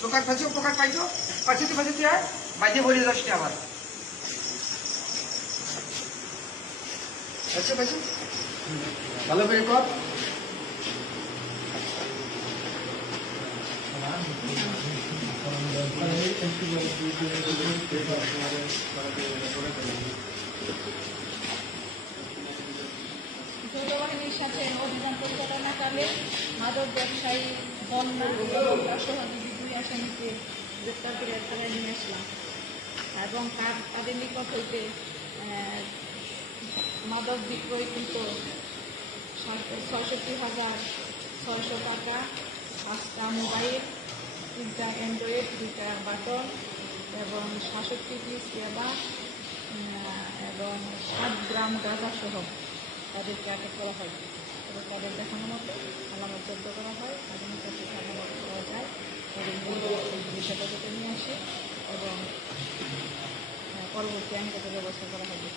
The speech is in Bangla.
প্রকাশ পাইছো প্রকাশ পাইছো? পাইছি পাইছি তুই আয় বাইরে বলে যাস আবার। পাইছো পাইছো ভালো করে কর। যৌথবাহিনীর সাথে অভিযান পরিচালনাকালে মাদক ব্যবসায়ী বন্যা আসামিকে গ্রেপ্তার করে ধরে নিয়ে আসলাম এবং তার তাদের নিকট হইতে মাদক বিক্রয় কিন্তু ছয়ষট্টি হাজার ছয়শো টাকা পাঁচটা মোবাইল তিনটা অ্যান্ড্রয়েড দুইটা বাটন এবং সাতষট্টি পিস উম, এবং সাত গ্রাম গাঁজা সহ তাদেরকে আটক করা হয়। এবং তাদের দেখানো মতো আলামত জব্দ করা হয় আগামী কাছে আলামত করা যায় এবং হেফাজতে নিয়ে আসে এবং আহ, পরবর্তী আইনগত ব্যবস্থা করা হবে।